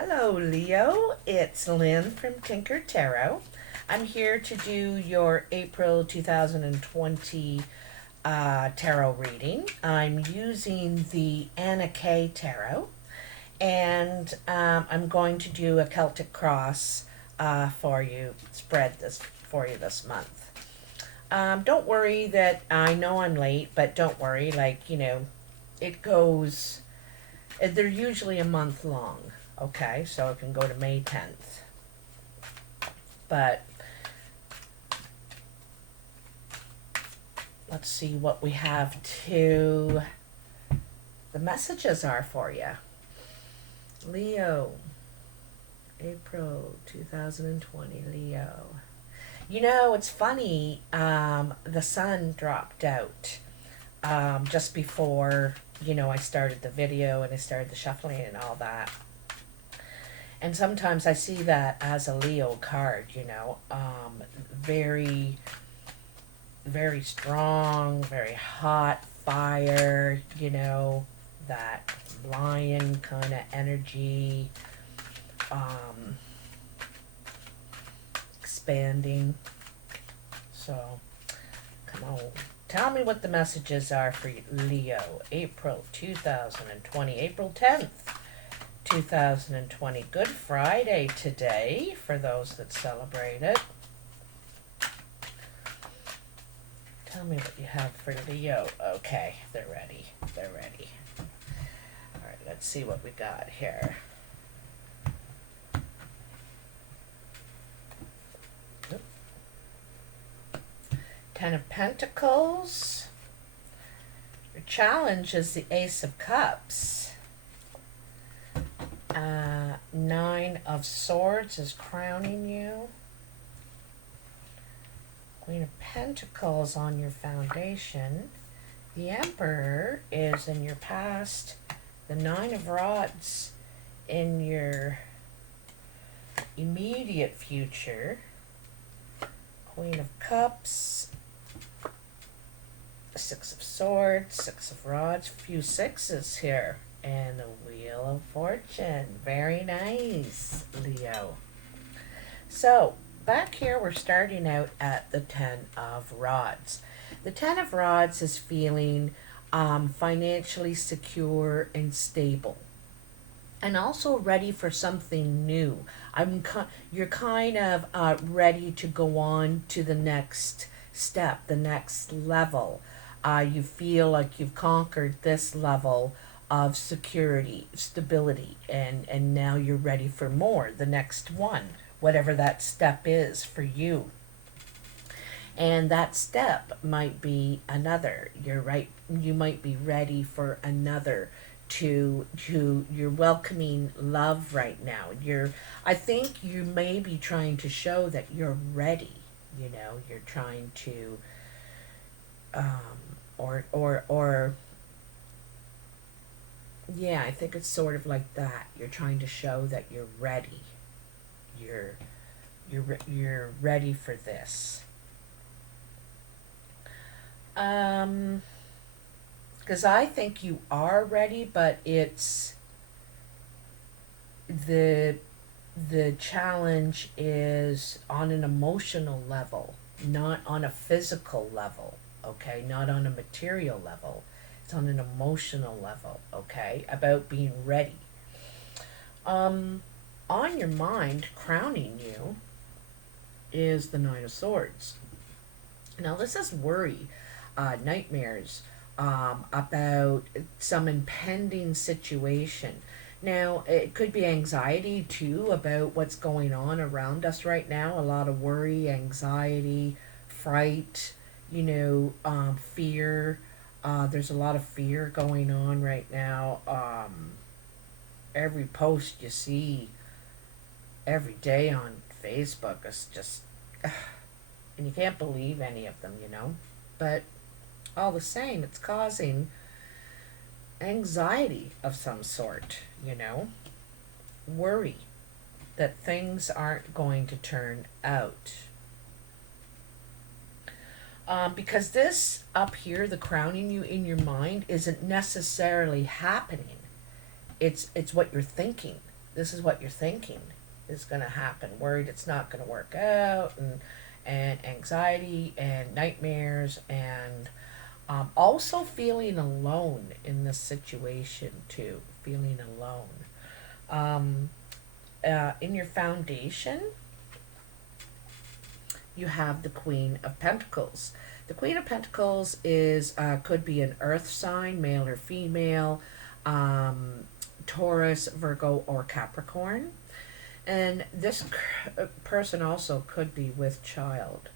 Hello, Leo. It's Lynn from Tinker Tarot. I'm here to do your April 2020 tarot reading. I'm using the Anna K Tarot, and I'm going to do a Celtic Cross for you, spread this for you this month. Don't worry that I know I'm late, but don't worry, it goes, they're usually a month long. Okay, so it can go to May 10th. But let's see what we have to. The messages are for you. Leo, April 2020, Leo. You know, it's funny, the sun dropped out just before, I started the video and I started the shuffling and all that. And sometimes I see that as a Leo card, very, very strong, very hot fire, that lion kind of energy, expanding. So, come on. Tell me what the messages are for Leo, April 2020, April 10th. 2020. Good Friday today for those that celebrate it. Tell me what you have for Leo. Okay, they're ready. They're ready. All right, let's see what we got here. Oop. Ten of Pentacles. Your challenge is the Ace of Cups. Nine of Swords is crowning you. Queen of Pentacles on your foundation. The Emperor is in your past. The Nine of Rods in your immediate future. Queen of Cups. Six of Swords, Six of Rods, few sixes here. And the Wheel of Fortune. Very nice, Leo. So, back here we're starting out at the Ten of Rods. The Ten of Rods is feeling financially secure and stable. And also ready for something new. You're kind of ready to go on to the next step, the next level. You feel like you've conquered this level of security, stability, and now you're ready for more, the next one, whatever that step is for you. And that step might be another. You're right, you might be ready for another to you're welcoming love right now. I think you may be trying to show that you're ready, you're trying to or yeah, I think it's sort of like that. You're trying to show that you're ready. You're ready for this. Because I think you are ready, but it's the challenge is on an emotional level, not on a physical level, okay? Not on a material level. It's on an emotional level, okay? About being ready. On your mind, crowning you, is the Nine of Swords. Now, this is worry, nightmares, about some impending situation. Now, it could be anxiety, too, about what's going on around us right now. A lot of worry, anxiety, fright, fear. There's a lot of fear going on right now. Every post you see every day on Facebook is just, and you can't believe any of them, But all the same, it's causing anxiety of some sort, worry that things aren't going to turn out. Because this up here, the crowning you in your mind, isn't necessarily happening. It's what you're thinking this is what you're thinking is going to happen. Worried it's not going to work out, and anxiety and nightmares, and also feeling alone in this situation too. Feeling alone. Um, in your foundation, you have the Queen of Pentacles. The Queen of Pentacles is could be an earth sign, male or female, um, Taurus, Virgo, or Capricorn. And this person also could be with child.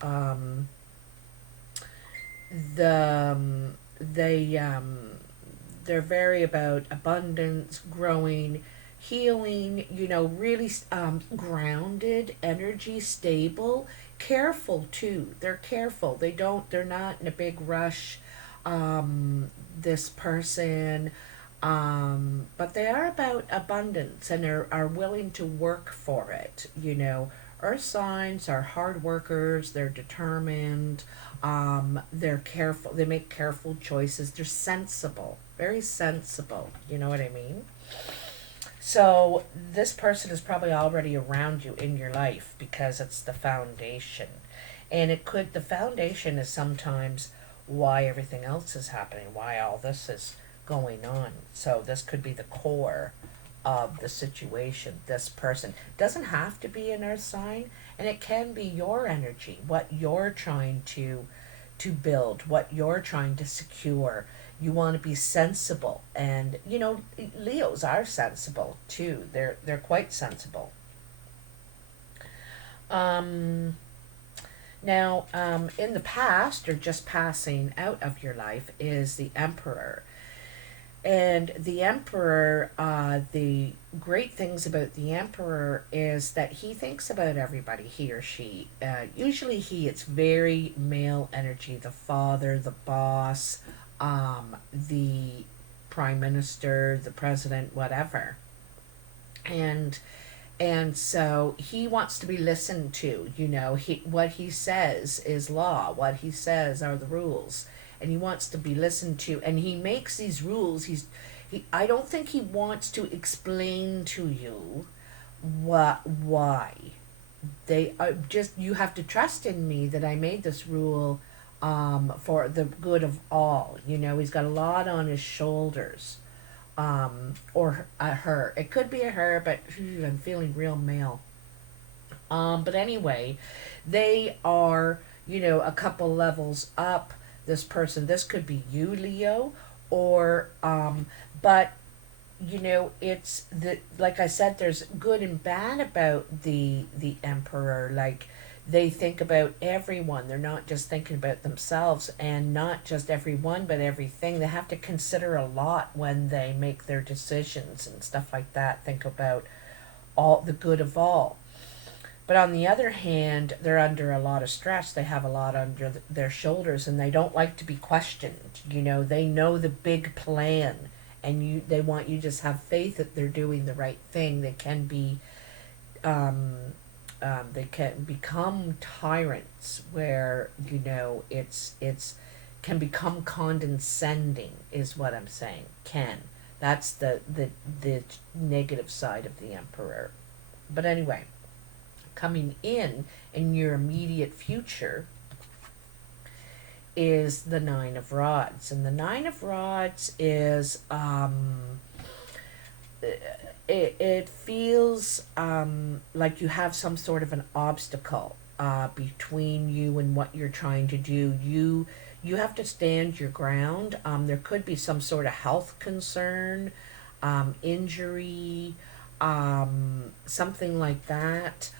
Um, they they're very about abundance, growing, healing, really grounded energy, stable, careful too. They're careful. They're not in a big rush. This person, but they are about abundance and are willing to work for it. Earth signs are hard workers, they're determined, they're careful, they make careful choices, they're sensible, very sensible, you know what I mean? So this person is probably already around you in your life because it's the foundation. And the foundation is sometimes why everything else is happening, why all this is going on. So this could be the core of the situation. This person doesn't have to be an earth sign, and it can be your energy, what you're trying to build, what you're trying to secure. You want to be sensible, and Leos are sensible too. They're quite sensible. um Now, in the past, or just passing out of your life, is the Emperor. And the Emperor, the great things about the Emperor is that he thinks about everybody, he or she. Usually it's very male energy, the father, the boss, the prime minister, the president, whatever. And so he wants to be listened to. What he says is law. What he says are the rules, and he wants to be listened to. And he makes these rules. I don't think he wants to explain to you why they are. Just, you have to trust in me that I made this rule for the good of all. He's got a lot on his shoulders, or a her. It could be a her, but I'm feeling real male. But anyway, they are, a couple levels up. This person, this could be you, Leo, or, but, it's like I said, there's good and bad about the Emperor. Like, they think about everyone. They're not just thinking about themselves, and not just everyone, but everything. They have to consider a lot when they make their decisions and stuff like that. Think about all the good of all. But on the other hand, they're under a lot of stress. They have a lot under their shoulders, and they don't like to be questioned. They know the big plan, and they want you to just have faith that they're doing the right thing. Um, they can become tyrants where it's can become condescending, is what I'm saying. That's the negative side of the Emperor. But anyway, coming in your immediate future is the Nine of Rods. And the Nine of Rods is, it feels like you have some sort of an obstacle between you and what you're trying to do. You have to stand your ground. There could be some sort of health concern, injury, something like that.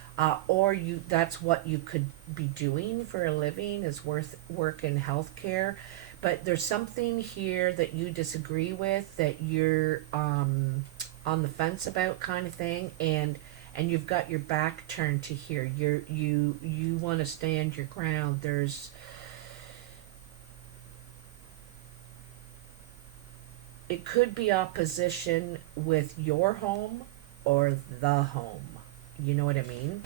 Or that's what you could be doing for a living, is work in healthcare. But there's something here that you disagree with, that you're on the fence about, kind of thing, and you've got your back turned to here. You want to stand your ground. It could be opposition with your home or the home. You know what I mean?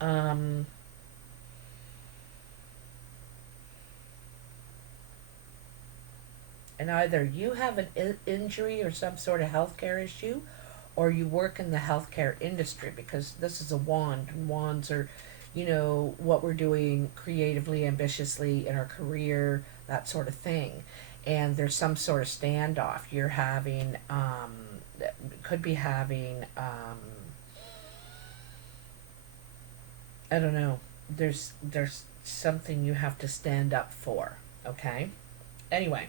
Um, and either you have an injury or some sort of healthcare issue, or you work in the healthcare industry, because this is a wand, and wands are, you know, what we're doing creatively, ambitiously in our career, that sort of thing. And there's some sort of standoff. You're having, could be having, I don't know. There's something you have to stand up for. Okay. Anyway,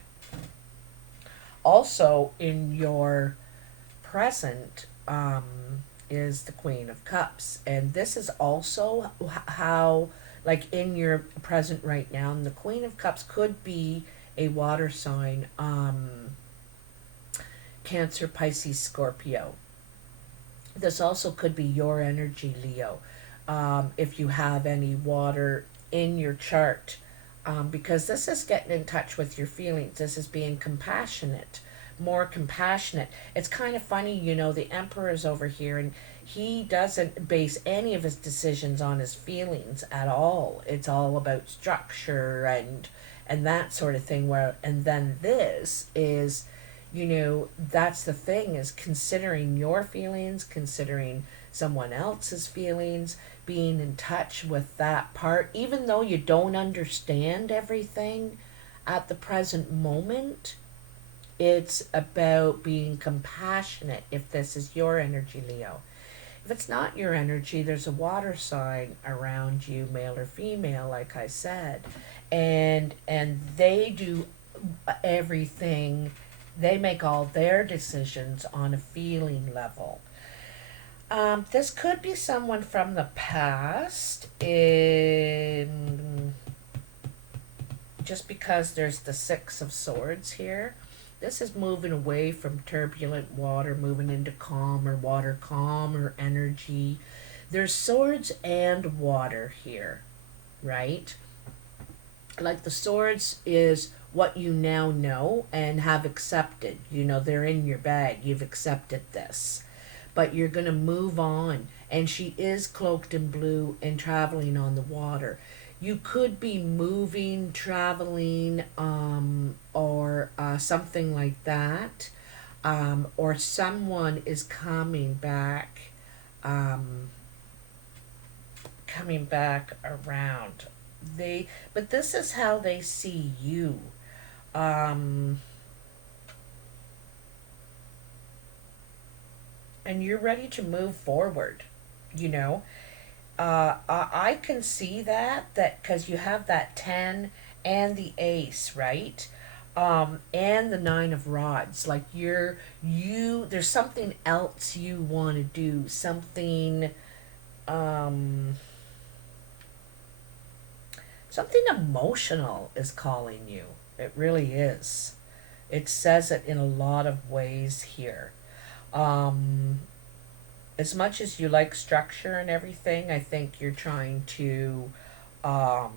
also in your present is the Queen of Cups, and this is also how, like in your present right now, and the Queen of Cups could be a water sign, Cancer, Pisces, Scorpio. This also could be your energy, Leo, if you have any water in your chart, because this is getting in touch with your feelings. This is being compassionate, more compassionate. It's kind of funny, you know, the Emperor is over here, and he doesn't base any of his decisions on his feelings at all. It's all about structure and that sort of thing. Where, and then this is, you know, that's the thing, is considering your feelings, considering someone else's feelings, being in touch with that part, even though you don't understand everything at the present moment. It's about being compassionate if this is your energy, Leo. If it's not your energy, there's a water sign around you, male or female, like I said, and they do everything. They make all their decisions on a feeling level. This could be someone from the past, in just because there's the Six of Swords here. This is moving away from turbulent water, moving into calmer water, calmer energy. There's swords and water here, right? Like the swords is what you now know and have accepted. You know, they're in your bag. You've accepted this. But you're going to move on. And she is cloaked in blue and traveling on the water. You could be moving, traveling, or something like that. Or someone is coming back around. But this is how they see you. And you're ready to move forward, you know. I can see that because you have that 10 and the ace, right? And the 9 of rods. Like there's something else you want to do, something, um, something emotional is calling you. It really is. It says it in a lot of ways here. Um, as much as you like structure and everything, I think you're trying to, um,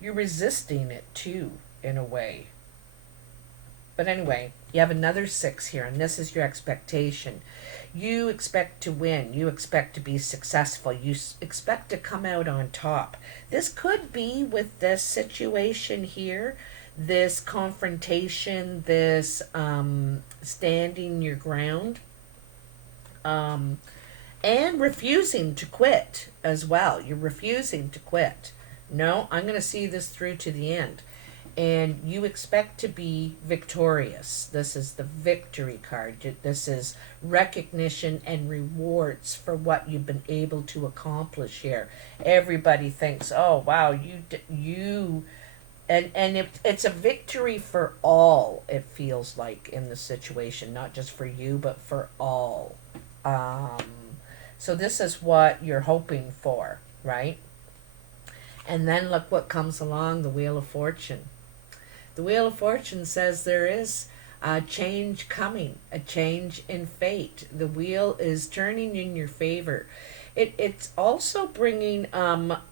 you're resisting it too, in a way. But anyway, you have another 6 here, and this is your expectation. You expect to win. You expect to be successful. You expect to come out on top. This could be with this situation here, this confrontation, this standing your ground, um, and refusing to quit as well. You're refusing to quit. No, I'm going to see this through to the end. And you expect to be victorious. This is the victory card. This is recognition and rewards for what you've been able to accomplish here. Everybody thinks, "Oh, wow, you," and it's a victory for all. It feels like in the situation, not just for you, but for all. Um, so this is what you're hoping for, right? And then look what comes along, the Wheel of Fortune. The Wheel of Fortune says there is a change coming, a change in fate. The wheel is turning in your favor. It's also bringing how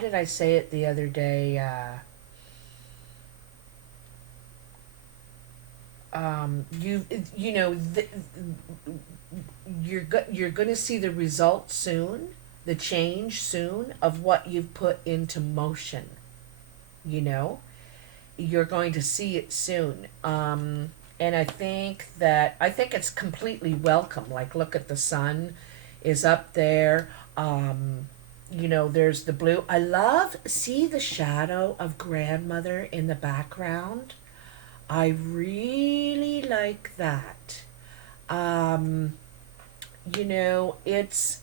did I say it the other day? You you know you're going to see the result soon, the change soon of what you've put into motion. you know. You're going to see it soon. And I think it's completely welcome. Like, look at the sun is up there. There's the blue. I love, see the shadow of grandmother in the background. I really like that. Um, it's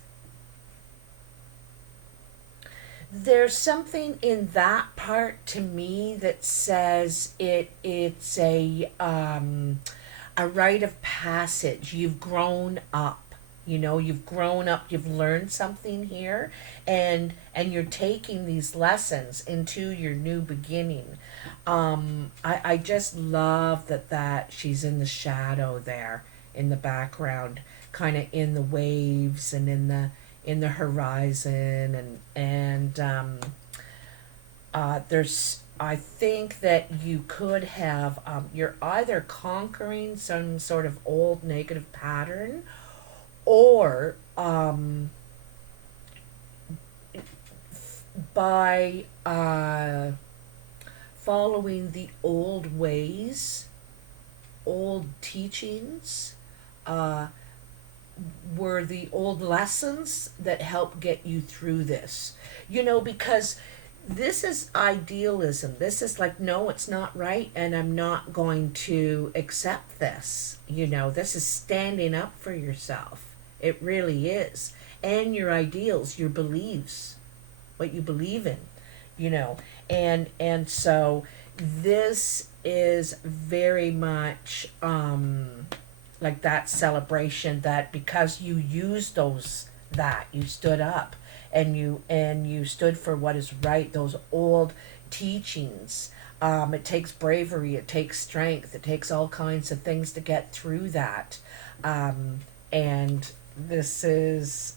there's something in that part to me that says it's a rite of passage. You've grown up. You've grown up, you've learned something here, and you're taking these lessons into your new beginning. I just love that she's in the shadow there in the background, kind of in the waves and in the horizon, and there's I think that you could have you're either conquering some sort of old negative pattern, or by following the old ways, old teachings, uh, were the old lessons that help get you through this. Because this is idealism. This is like, no, it's not right, and I'm not going to accept this. This is standing up for yourself. It really is. And your ideals, your beliefs, what you believe in, and so this is very much like that celebration, that because you used that you stood up, and you stood for what is right, those old teachings. It takes bravery, it takes strength, it takes all kinds of things to get through that. And this is,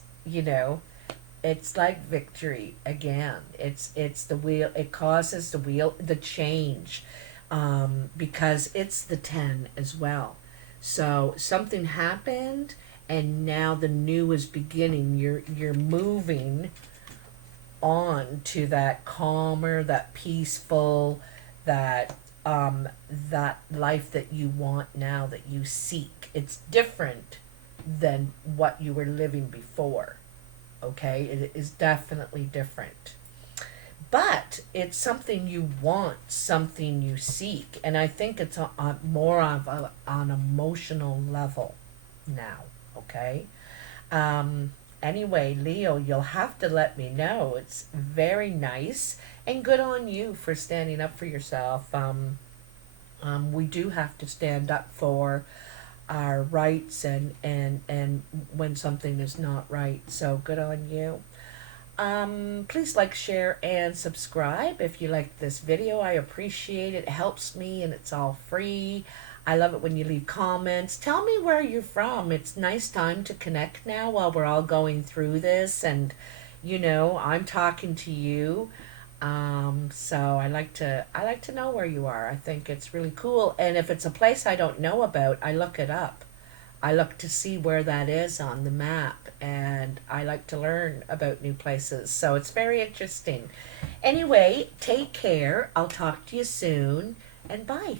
it's like victory again. It's the wheel. It causes the change, because it's the 10 as well. So something happened, and now the new is beginning. You're moving on to that calmer, that peaceful, that that life that you want now, that you seek. It's different than what you were living before. Okay, it is definitely different, but it's something you want, something you seek, and I think it's more of an emotional level now. Okay. Anyway, Leo, you'll have to let me know. It's very nice, and good on you for standing up for yourself. We do have to stand up for our rights, and when something is not right. So good on you. Please like, share, and subscribe if you liked this video. I appreciate it. It helps me, and it's all free. I love it when you leave comments. Tell me where you're from. It's nice time to connect now while we're all going through this, and I'm talking to you. So I like to know where you are. I think it's really cool. And if it's a place I don't know about, I look it up. I look to see where that is on the map, and I like to learn about new places. So it's very interesting. Anyway, take care. I'll talk to you soon, and bye.